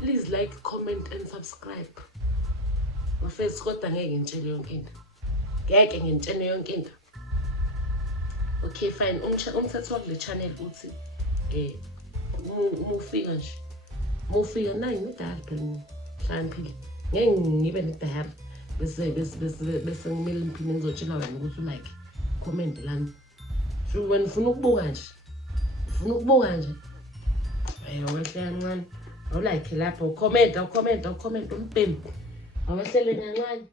Please like, comment and subscribe. Mafethu kodwa ngeke ngitshele yonke into. Ngeke ngitshele yonke into. Okay fine. Umthetho wakule channel uthi mufika nje. Mufika nayi ngidala phela mhlawumbe. Ngeke ngibe nedahara bese ngimile imphini ngizotshela wena ukuthi like comment lana. So when ufuna ukubuka nje. Ufuna ukubuka nje. Wehle kancane. Awulike lapho comment umbhembu. Awehlele kancane.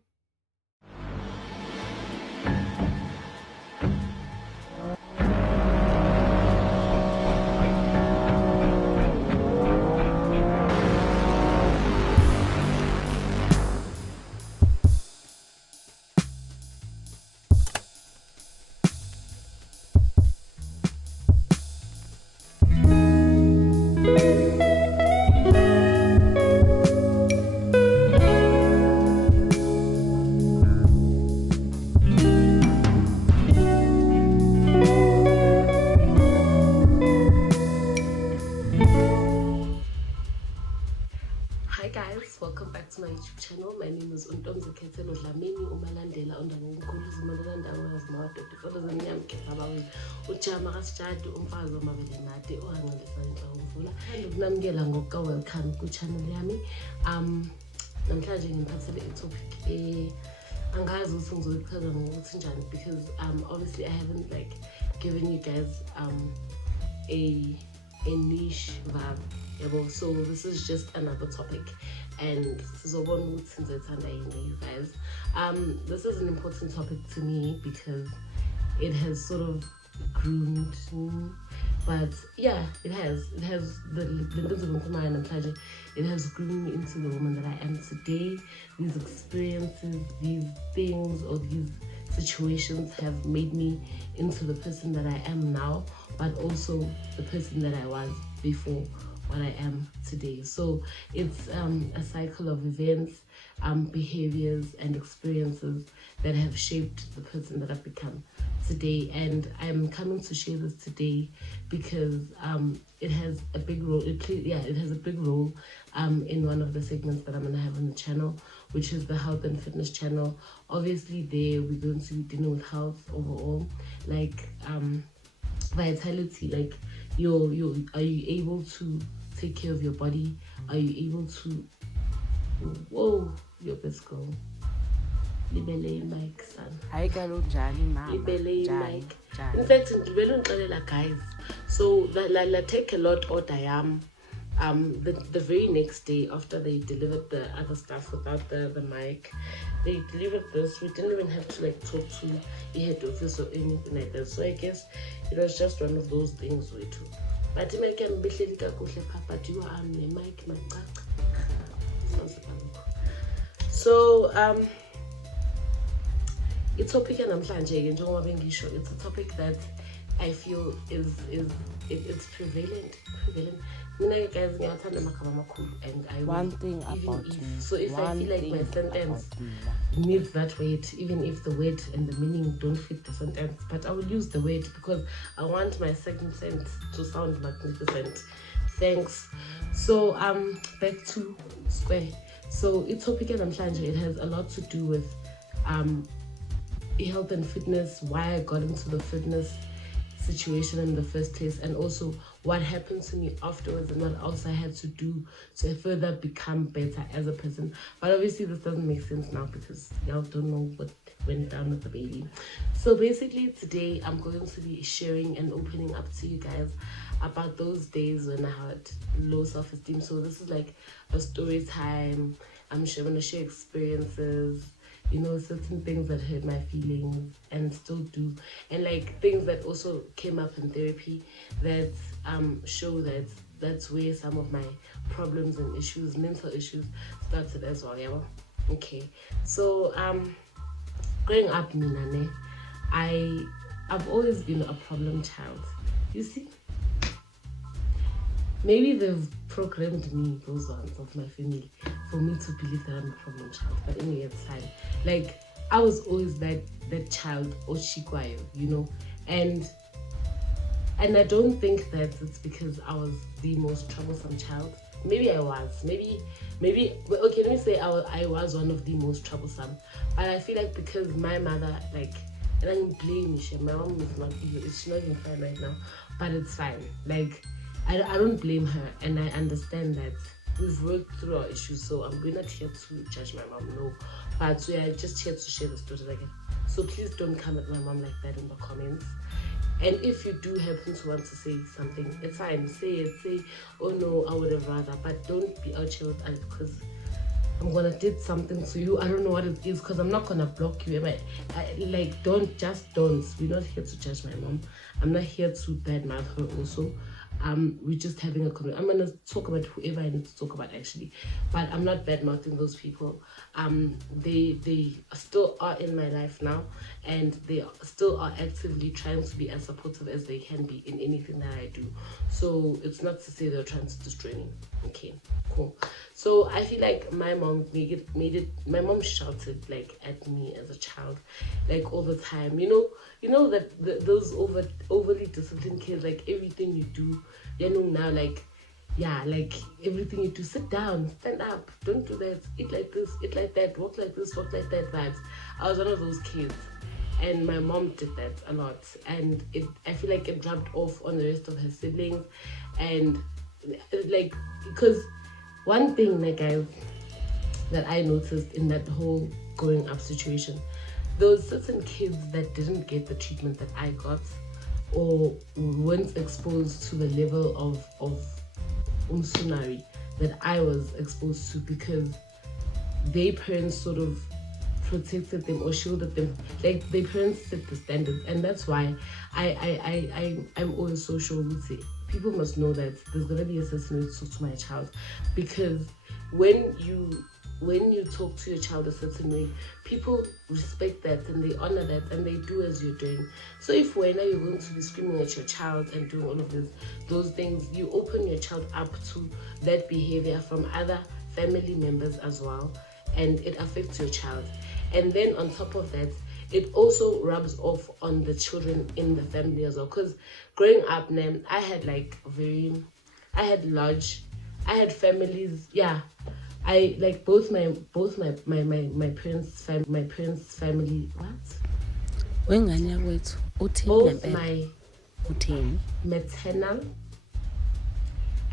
Hi guys, welcome back to my YouTube channel. My name is Sisonke Dlamini umalandela ondaba omkhulu zimalandela ngazimawade followers emnyamke abawe ujama kasijadu umfazi wamabele made ohangelisa inhloko umvula and ukunamukela ngokuka welcome ku channel yami. Namhlanje ngiphathele topic angazi ukuthi ngizoyichaza ngokuthi njani because obviously I haven't like given you guys a niche vibe. So this is just another topic and you guys. This is an important topic to me because it has sort of groomed me. But yeah, it has it has groomed me into the woman that I am today. These experiences, these things or these situations have made me into the person that I am now, but also the person that I was before what I am today. So it's a cycle of events, behaviors and experiences that have shaped the person that I've become today. And I'm coming to share this today because it has a big role. It has a big role in one of the segments that I'm gonna have on the channel, which is the health and fitness channel. Obviously there we're going to be dealing with health overall, like vitality, like are you able to take care of your body? Are you able to your best girl? Libele mic son. Hayi kalunjani mama. Libele mic. In fact, guys. So that take a lot or the very next day after they delivered the other stuff without the mic, they delivered this. We didn't even have to like talk to the head office or anything like that. So I guess it was just one of those things we took. But I can be papa do the mic. So it's a topic it's a topic that I feel it's prevalent. And I one thing about me. So if I feel like my sentence needs that weight, even if the word and the meaning don't fit the sentence, but I will use the word because I want my second sentence to sound magnificent. Thanks. So back to square. So it's topic and it has a lot to do with health and fitness, why I got into the fitness situation in the first place, and also what happened to me afterwards and what else I had to do to further become better as a person. But obviously this doesn't make sense now because y'all don't know what went down with the baby. So basically today I'm going to be sharing and opening up to you guys about those days when I had low self-esteem. So this is like a story time. I'm gonna share experiences, you know, certain things that hurt my feelings and still do, and like things that also came up in therapy that show that that's where some of my problems and issues, mental issues, started as well. Yeah. Okay. So growing up, Minane, I've always been a problem child. You see, maybe they've programmed me, those ones of my family, for me to believe that I'm a problem child. But anyway, it's fine. Like, I was always that child, Oshikwayo, you know, and I don't think that it's because I was the most troublesome child. maybe I was, maybe okay, let me say I was one of the most troublesome. But I feel like because my mother, like, and I don't blame her, my mom is not even, she's not even fine right now, but it's fine. Like, I don't blame her, and I understand that we've worked through our issues, so we're not here to judge my mom, no, but we are just here to share the story. Like, so please don't come at my mom like that in the comments. And if you do happen to want to say something, it's fine, say it, say, oh no, I would have rather, but don't be out here with us because I'm gonna did something to you. I don't know what it is, because I'm not gonna block you. Like, don't. We're not here to judge my mom. I'm not here to badmouth her also. We're just having a conversation. I'm gonna talk about whoever I need to talk about actually, but I'm not badmouthing those people. They still are in my life now, and they still are actively trying to be as supportive as they can be in anything that I do. So it's not to say they're trying to destroy me. Okay, cool. So I feel like my mom made it. My mom shouted like at me as a child, like all the time. You know that those overly disciplined kids, like everything you do, now, like, yeah, like everything you do, sit down, stand up, don't do that, eat like this, eat like that, walk like this, walk like that vibes. I was one of those kids, and my mom did that a lot, and I feel like it rubbed off on the rest of her siblings. And like, because one thing, like, guys, that I noticed in that whole growing up situation, there was certain kids that didn't get the treatment that I got, or weren't exposed to the level of umsunari that I was exposed to, because their parents sort of protected them or shielded them. Like, their parents set the standards, and that's why I'm always so sure with it. People must know that there's gonna be a certain way to talk to my child, because when you talk to your child a certain way, people respect that and they honor that and they do as you're doing. So if when you're going to be screaming at your child and doing all of those things, you open your child up to that behavior from other family members as well, and it affects your child. And then on top of that, it also rubs off on the children in the family as well. Because growing up, I had families, yeah. I like both my parents' family. What? Both my maternal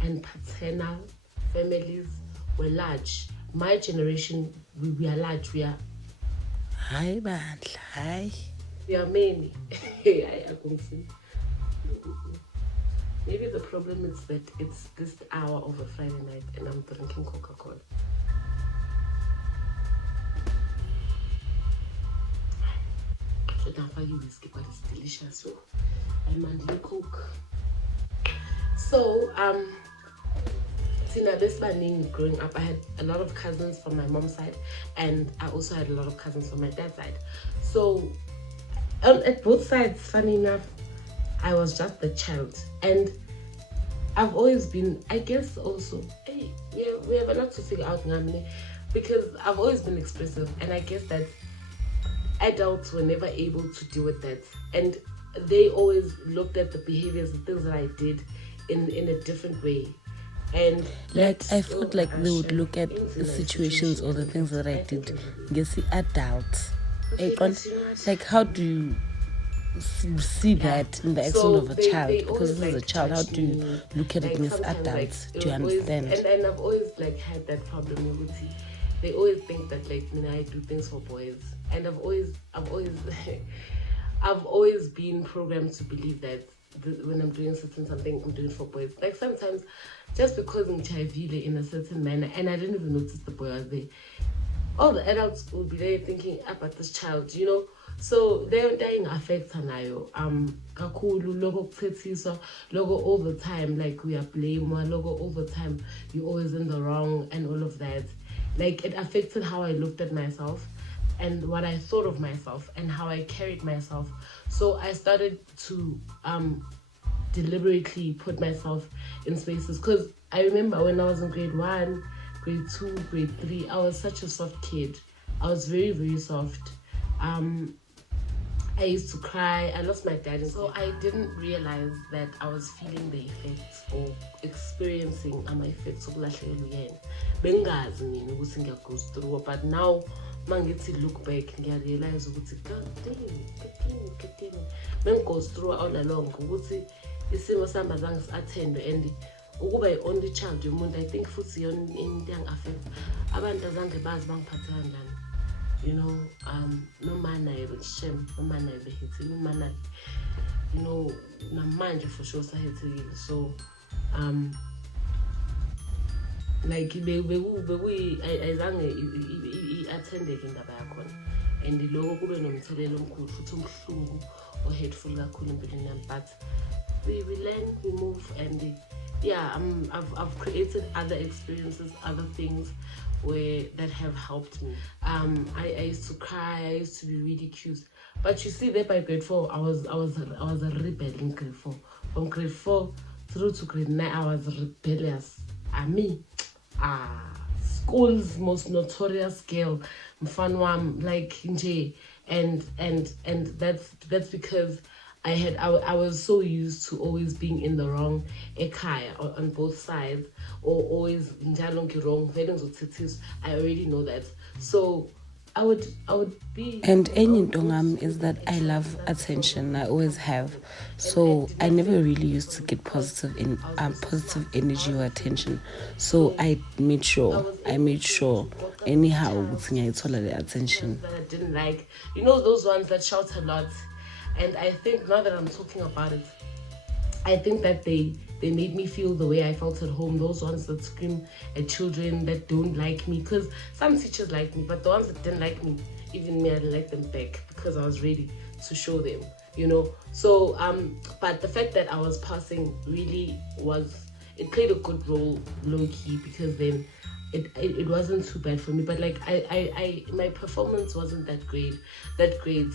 and paternal families were large. My generation, we are large. We are. Hi, bandla. Hi. We are many. I can see. Maybe the problem is that it's this hour of a Friday night and I'm drinking Coca-Cola. Should I find you whiskey, but it's delicious. So I'm on the Coke. So growing up, I had a lot of cousins from my mom's side, and I also had a lot of cousins from my dad's side. So at both sides, funny enough, I was just the child, and I've always been, I guess also, hey, we have a lot to figure out, Ngamne, because I've always been expressive, and I guess that adults were never able to deal with that, and they always looked at the behaviors, the things that I did in a different way. And like, I felt like they would look at the situations or the things that I did, guess the adults. Like, how do you see that in the action of a child? Because this is a child, how do you look at it as adults? Do you understand? And I've always like had that problem with it. They always think that like I do things for boys, and I've always I've always been programmed to believe that when I'm doing something, I'm doing for boys. Like sometimes, just because I'm chivile in a certain manner, and I didn't even notice the boy was there, all the adults will be there thinking about this child, So they're dying affects nayo. Kakhulu logo kuthethiswa, logo all the time, like we are blamed, logo all the time, you're always in the wrong and all of that. Like it affected how I looked at myself and what I thought of myself and how I carried myself. So I started to deliberately put myself in spaces, because I remember when I was in grade 1, grade 2, grade 3, I was such a soft kid. I was very, very soft. I used to cry. I lost my dad, so I didn't realize that I was feeling the effects or experiencing my effects of ukulahlekelwa uyena. Bengazi mina ukuthi ngiyago through, but now mangithi look back ngiyarealize ukuthi god damn bengigoes through all along ukuthi isimo sami azange si-attend and ukuba i-only child yomuntu I think futhi yona into yang-affect abantu azange bazi bangiphatha kanjani. You know, no man I ever shame, no man I ever hit, no man I, you know, namanje for sure I hit you. So, like I attended indaba yakhona and lokho kube nomthelelo omkhulu futhi omhlungu or hateful kakhulu empilweni yami, but we learn, we move, and yeah, I've created other experiences, other things where that have helped me. I used to cry, I used to be really cute, but you see that by grade 4 I was a rebel in grade 4. From grade 4 through to grade 9 I was rebellious. School's most notorious girl, mfano like nje, and that's because I was so used to always being in the wrong ekhaya on both sides, or always wrong. I already know that, so I would be. And enyintongam is that I love attention. I always have, so I never really used to get positive energy or attention. So I made sure anyhow the attention that I didn't like. You know, those ones that shout a lot. And I think now that I'm talking about it, I think that they made me feel the way I felt at home. Those ones that scream at children that don't like me, because some teachers like me, but the ones that didn't like me, even me, I didn't like them back because I was ready to show them, you know. So but the fact that I was passing really it played a good role low-key, because then it wasn't too bad for me. But like I my performance wasn't that great.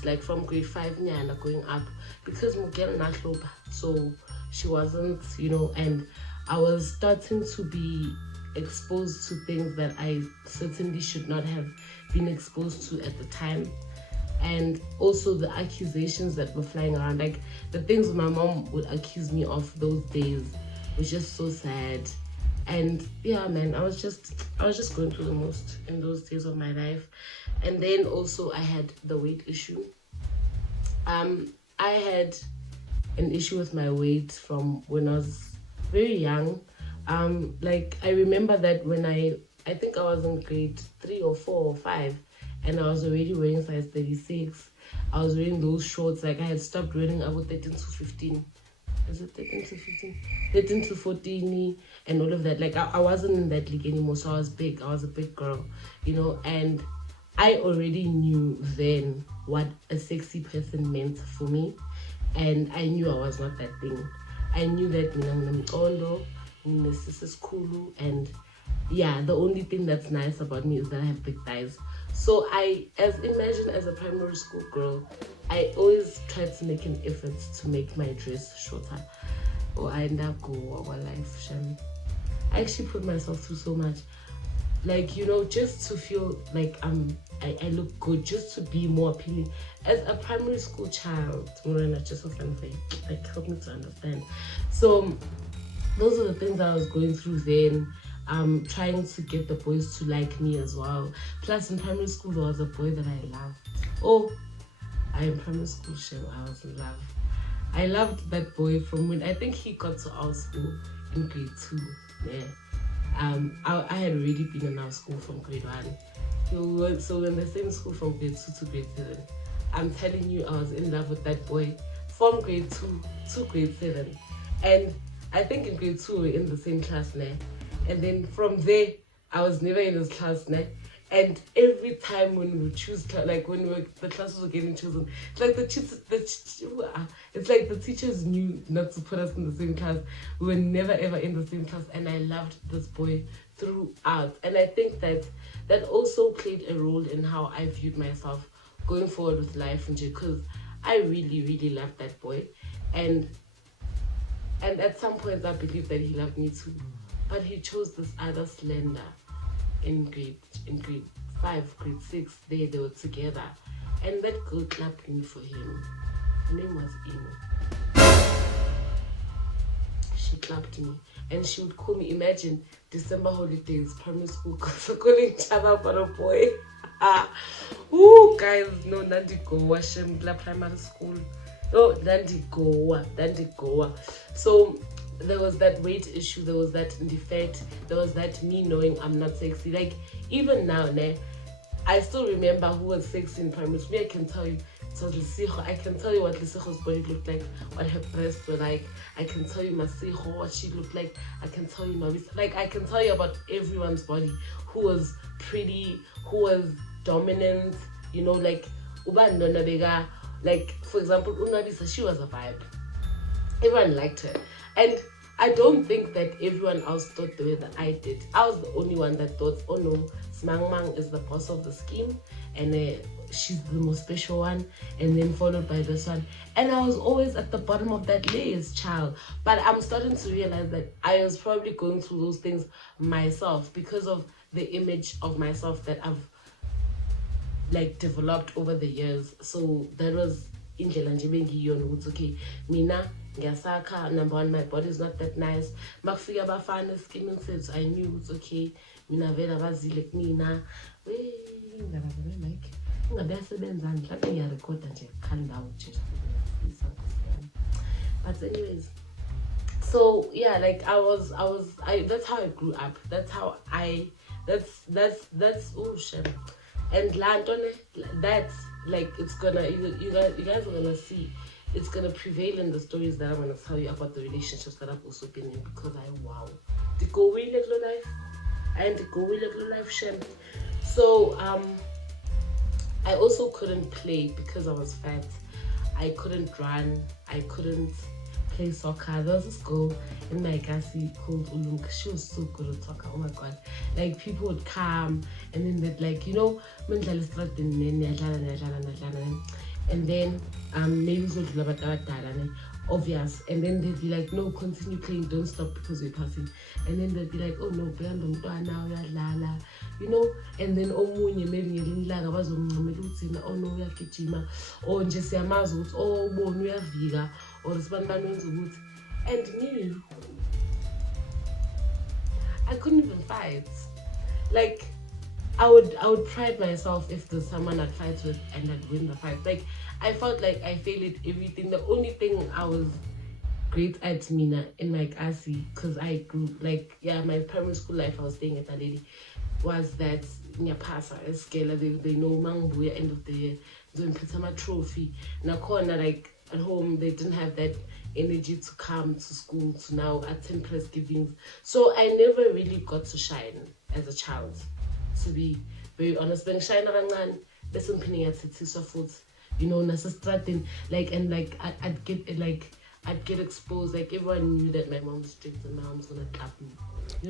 Like from grade 5 nyana going up, because Mugel Nahloba, so she wasn't, you know, and I was starting to be exposed to things that I certainly should not have been exposed to at the time. And also the accusations that were flying around, like the things my mom would accuse me of those days was just so sad. And yeah, man, I was just going through the most in those days of my life. And then also I had the weight issue. I had an issue with my weight from when I was very young. Like I remember that when I think I was in grade 3 or 4 or 5, and I was already wearing size 36. I was wearing those shorts. Like I had stopped wearing about 13 to 15. Is it 13 to 15? 13 to 14 and all of that. Like I wasn't in that league anymore, so I was big. I was a big girl, you know, and I already knew then what a sexy person meant for me, and I knew I was not that thing. I knew that this is cool, and yeah, the only thing that's nice about me is that I have big thighs. So imagine as a primary school girl, I always tried to make an effort to make my dress shorter, or I end up go our life sham. I actually put myself through so much, like, you know, just to feel like I look good, just to be more appealing as a primary school child. Just like help me to understand. So those are the things I was going through then. Trying to get the boys to like me as well. Plus in primary school there was a boy that I loved. In primary school I was in love. I loved that boy from when I think he got to our school in grade 2. Yeah. I had already been in our school from grade 1. So in the same school from grade 2 to grade 7. I'm telling you, I was in love with that boy from grade 2 to grade 7. And I think in grade 2 we were in the same class now. And then from there, I was never in his class now. And every time when we would choose, like when the classes were getting chosen, it's like the teachers knew not to put us in the same class. We were never ever in the same class, and I loved this boy throughout. And I think that also played a role in how I viewed myself going forward with life, because I really, really loved that boy. And at some point I believed that he loved me too. But he chose this other slender in grade 5, grade 6. They were together, And that girl clapped me for him. Her name was Emo. She clapped me, and she would call me. Imagine December holidays, primary school, because calling each other for a boy. Ooh, guys, no, Nandi Goa, Shembla primary school. No, Nandi Goa. So there was that weight issue, there was that defect, there was that me knowing I'm not sexy. Like, even now, I still remember who was sexy in primary school. I can tell you. So I can tell you what Lisiho's body looked like, what her breasts were like. I can tell you Masiho, what she looked like. I can tell you I can tell you about everyone's body, who was pretty, who was dominant, like Ubandona Bega. Like, for example, Unabisa, she was a vibe. Everyone liked her. And I don't think that everyone else thought the way that I did. I was the only one that thought, oh no, Smang Mang is the boss of the scheme, and she's the most special one, and then followed by this one. And I was always at the bottom of that list, child. But I'm starting to realize that I was probably going through those things myself because of the image of myself that I've like developed over the years. So that was indlela nje bengiyona ukuthi okay, mina ngiyasakha, number one, my body is not that nice. Makufika abafana skimming sets, I knew it's okay. Mina vele abazile kumina. Ngiyabona like ngabeyasebenza mhlawumbe ngiyarekhoda nje khanda nje. But anyways, so yeah, like I that's how I grew up. That's oh shit. And Lantone, that's like, it's gonna, you guys are gonna see, it's gonna prevail in the stories that I'm gonna tell you about the relationships that I've also been in, because wow, the go away little life and the go away little life shem. So I also couldn't play because I was fat. I couldn't run. I couldn't play soccer. There was this girl in my Gasi called Ulum. She was so good at soccer. Oh my god! Like, people would come and then they'd like, and then maybe obvious, and then they'd be like, no, continue playing, don't stop because we're passing. And then they'd be like, oh no, and then omunye maybe ngelilanga bazomncamela oh no uyagijima, or nje siyamazi ukuthi oh bona uyavika, or sibani wenza ukuthi. And me, I couldn't even fight. Like, I would pride myself if there's someone I'd fight with and I'd win the fight. Like, I felt like I failed at everything. The only thing I was great at, Mina, in my Asi, because I grew, like, yeah, my primary school life, I was staying at a lady, was that Nyapasa, Escala, they know Mangbuya, end of the year, doing Pitama trophy. Nakona, like, at home, they didn't have that energy to come to school to now attend press givings. So I never really got to shine as a child, to be very honest. When shine around, there's something at Titsha foot, Nasa like, and like I'd get exposed. Like, everyone knew that my mom was strict and my mom's gonna clap me.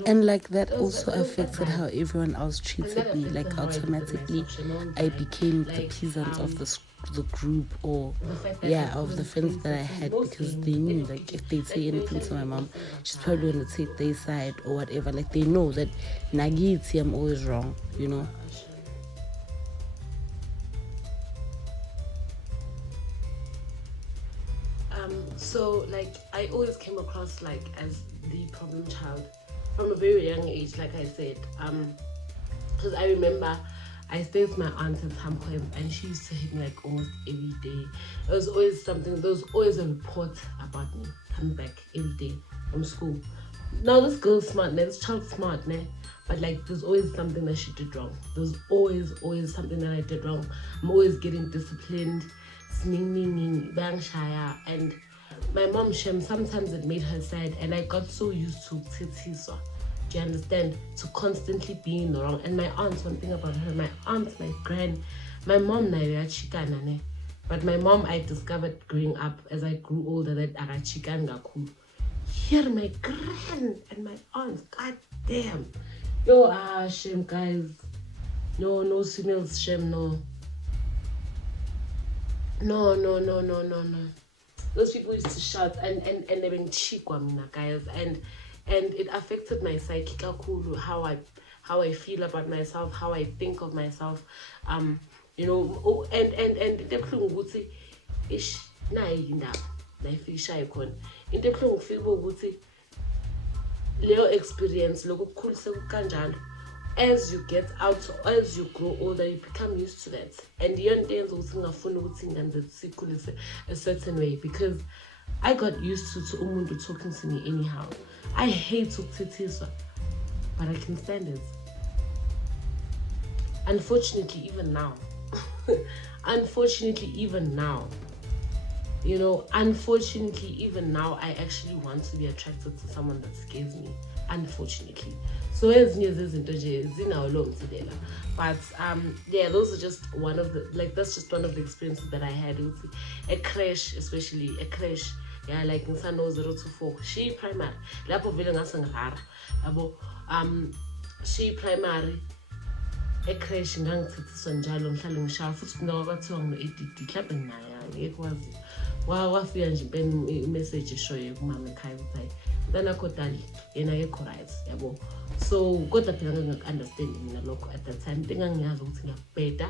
And like that also affected how everyone else treated me. Like, automatically I became the peasant of the group, or of the friends that I had, because they knew, like, if they say anything to my mom, she's probably gonna take their side or whatever. Like, they know that Nagiti, I'm always wrong, So, like, I always came across, like, as the problem child from a very young age, like I said. Because I remember I stayed with my aunt at some point, and she used to hit me like almost every day. There was always something, there was always a report about me coming back every day from school. Now, this girl's smart, this child's smart, but like, there's always something that she did wrong. There's always something that I did wrong. I'm always getting disciplined, bang shaya, and my mom, Shem, sometimes it made her sad, and I got so used to Titiswa. Do you understand? To constantly being wrong. And my aunt, one thing about her, my aunt, my gran, my mom, but my mom, I discovered growing up as I grew older that Arachikan Gaku. Here, my gran and my aunt, god damn. Yo, shame, guys. No females, shame, no. No. Those people used to shout and they been chikwa mina, guys, and it affected my psyche, how I feel about myself, how I think of myself. you know. And into ebuhlungu ukuthi ish nayi indaba la ifishayo khona, into ebuhlungu ufika ukuthi leyo experience lokukhulisa kanjalo, as you get out, as you grow older, you become used to that. And you understand ukuthi ngafuna ukuthi ingane zethu sikhulise a certain way, because I got used to umuntu talking to me anyhow. I hate ukuthethiswa, but I can stand it. Unfortunately, even now, you know, unfortunately, even now, I actually want to be attracted to someone that scares me. Unfortunately, so as near this but yeah, those are just one of the, like, that's just one of the experiences that I had with a crash, especially a crash. Yeah, like in Sano 024, she primary. Lapo vile ngasangara. Abo she primary. A crash ngangithethiswa njalo ngihlale ngishaya futhi kunawa bathiwa ngino-ADD mhlawumbe nginayo ekwazi wafika nje impela imessage eshoyo kumama ekhaya ukuthi hayi mntana akho dali yena akekho right, yabo. So kodwa phela ngingak-understand mina lokho at that time, into engangiyazi ukuthi ngiyakubheda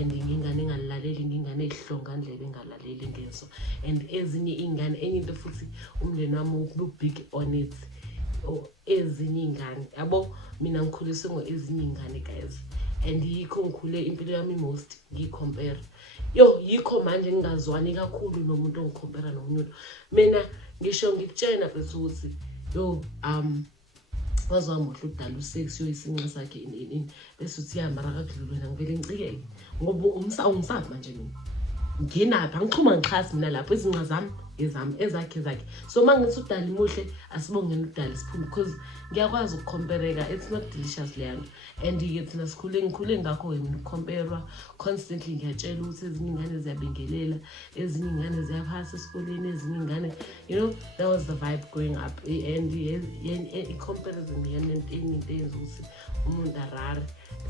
and ngingane engalaleli, ngingane eyihlongandlebe engalaleli ngeso, and ezinye iy'ngane, enye into futhi umndeni wami ube-big on it, ezinye iy'ngane, yabo. Mina ngikhuliswe ngo-ezinye iy'ngane, guys, and yikho ngikhule impilo yami most ngiyicompare. Yo, yikho manje ngingazwani kakhulu nomuntu ongikhompera nomuntu. Mina ngisho ngikutshena bese ukuthi yo wazwamuhle udala u-6 yoyisinqa sakhe ini bese uthi yamara kakudlulu wena ngivele ngicikeke ngoba ungisabi manje mina nginapha ngixhuma ngixhasi mina lapho izinqa zami ezakhe. So mangithi udala muhle asibongene udala siphume, because ngiyakwazi ukucompareka. It's not delicious leyo, and thina ngikhule ngakho mina ukukhompera constantly. Ngiyatshela ukuthi ezinye iy'ngane ziyabingelela, ezinye iy'ngane ziyaphasa esikoleni, ezinye iy'ngane, you know, that was the vibe growing up. And i-comparison yena into eyenza ukuthi umuntu arare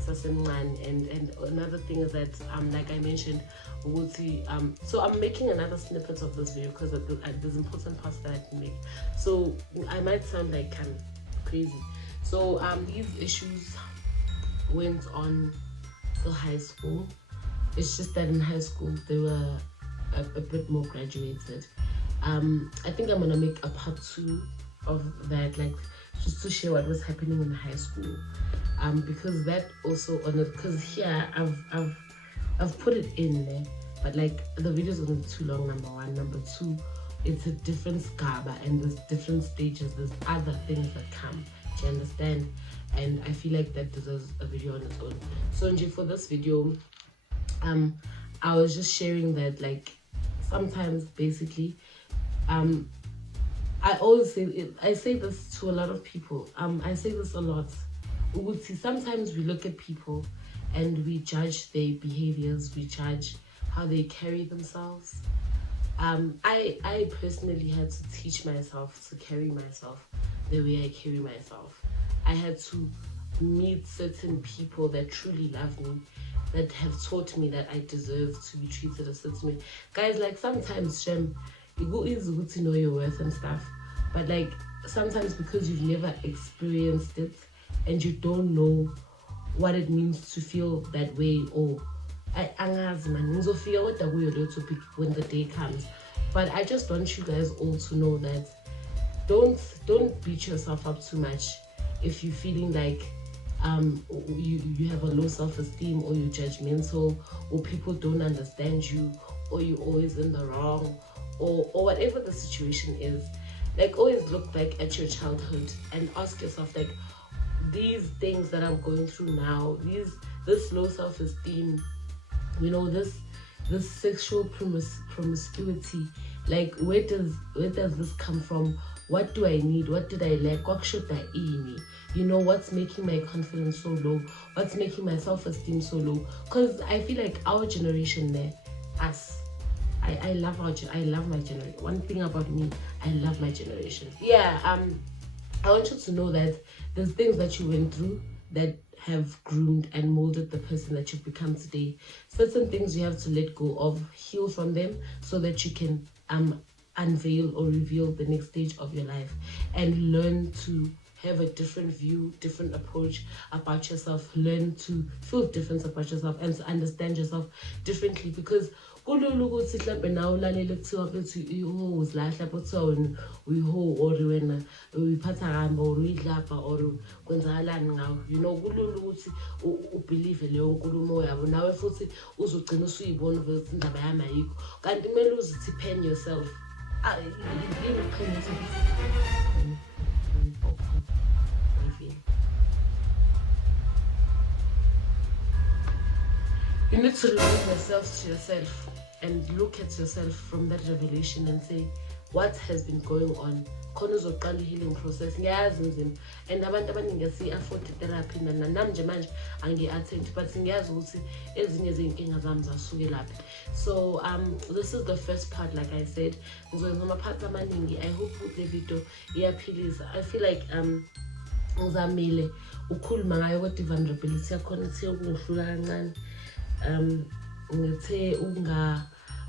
sasemncane. And another thing is that like I mentioned ukuthi so I'm making another snippet of this video because there's important parts that I can make, so I might sound like kind of crazy. So these issues went on till high school. It's just that in high school they were a bit more graduated. I think I'm gonna make a part 2 of that, like just to share what was happening in high school, because that also on it, because here I've put it in there, but like the video is gonna be too long, number one. Number two, it's a different scaba and there's different stages, there's other things that come, do you understand? And I feel like that deserves a video on its own. So for this video, I was just sharing that, like, sometimes basically I always say it, I say this to a lot of people, I say this a lot. Sometimes we look at people and we judge their behaviors, we judge how they carry themselves. I personally had to teach myself to carry myself the way I carry myself. I had to meet certain people that truly love me, that have taught me that I deserve to be treated a certain way. Guys, like sometimes Shem, it go easy to know your worth and stuff, but like sometimes because you've never experienced it and you don't know what it means to feel that way, or angazi man ngizofika kodwa kuyo leyo topic when the day comes. But I just want you guys all to know that don't beat yourself up too much if you're feeling like you have a low self-esteem, or you're judgmental, or people don't understand you, or you're always in the wrong, or whatever the situation is. Like, always look back at your childhood and ask yourself, like, these things that I'm going through now, this low self-esteem, you know, this sexual promiscuity, like, where does this come from? What do I need? What did I lack? What should I eat? You know, what's making my confidence so low? What's making my self-esteem so low? Because I feel like our generation there, us, I love my generation. One thing about me, I love my generation. Yeah, I want you to know that there's things that you went through that have groomed and molded the person that you've become today. Certain things you have to let go of, heal from them, so that you can unveil or reveal the next stage of your life and learn to have a different view, different approach about yourself, learn to feel different about yourself and to understand yourself differently. Because kulula ukuthi mhlambe nawe ulalele kuthiwa bethi iho uzilahla kuthiwa wena uyiho or wena uyiphatha kambi or uyidlapha or kwenzakalani ngawe, you know, kulula ukuthi ubelieve leyo nkulumo yabo nawe futhi uzogcina usuyibona ukuthi indaba yami ayikho, kanti kumele uzithi pen yourself. You need to remove yourself to yourself and look at yourself from that revelation and say, what has been going on? Khona uzoqala healing process. Ngiyazi nzima and abantu abaningi asi-afford therapy nami nje manje angi-attend, but ngiyazi ukuthi ezinye zey'nkinga zami zasuke laphi. So this is the first part. Like I said, ngizoyenza ama-parts amaningi. I hope the video iyaphilisa. I feel like ngizamile ukhuluma ngayo kodwa i-vulnerability yakhona ithe ukungihlula kancane. Ngithe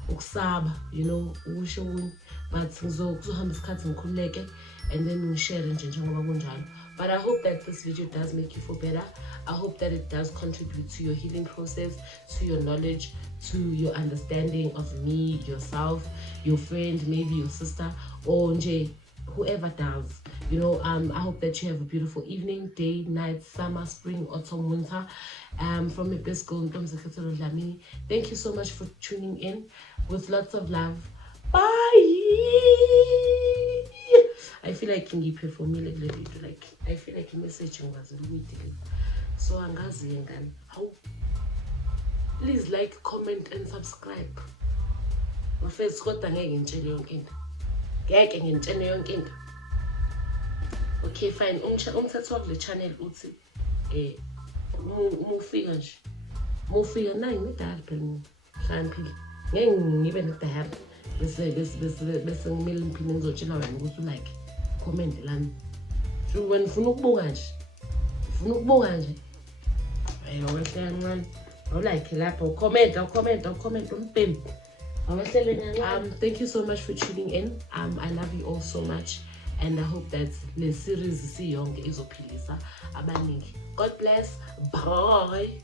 ukusaba, you know, ukusho okunye, but ngizohamba isikhathi ngikhululeke and then ngishare nje njengoba kunjalo. But I hope that this video does make you feel better. I hope that it does contribute to your healing process, to your knowledge, to your understanding of me, yourself, your friend, maybe your sister, or nje whoever does. You know, I hope that you have a beautiful evening, day, night, summer, spring, autumn, winter. From your best girl, Sisonke Dlamini. Thank you so much for tuning in. With lots of love. Bye. I feel like you pay for me like I feel like a message was really delivered. So angazi ngani. How? Please like, comment, and subscribe. Mfethu kodwa ngeke ngitshele yonke into. Ngeke ngitshele yonke into. Okay, fine. Umthetho wa le channel uthi mufika nje. Mufika nayi ngidala phela. Hlaniphile. Ngeke ngibe nedahara. Bese ngimile imphini ngizotshela wena ukuthi like comment lana. So when ufuna ukubuka nje. Ufuna ukubuka nje. Ayo wehle kancane. Awulike lapho comment umbhemi. Thank you so much for tuning in. I love you all so much. And I hope that the series siyonke izophilisa abaningi. God bless. Bye.